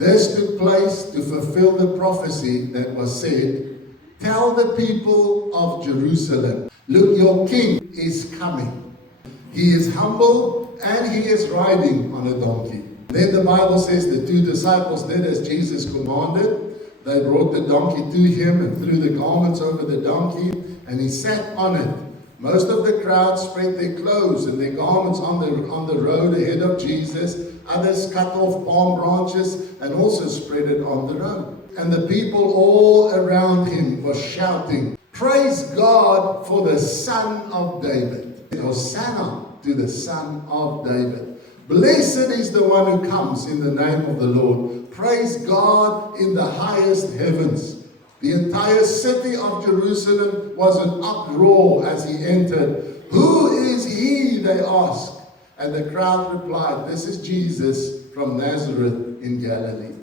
This took place to fulfill the prophecy that was said, "Tell the people of Jerusalem, look, your king is coming. He is humble and he is riding on a donkey." Then the Bible says the two disciples did as Jesus commanded. They brought the donkey to him and threw the garments over the donkey, and he sat on it. Most of the crowd spread their clothes and their garments on the road ahead of Jesus. Others cut off palm branches and also spread it on the road. And the people all around him were shouting, "Praise God for the Son of David." Hosanna to the Son of David. Blessed is the one who comes in the name of the Lord. Praise God in the highest heavens. The entire city of Jerusalem was in uproar as he entered. "Who is he?" they asked. And the crowd replied, "This is Jesus from Nazareth in Galilee."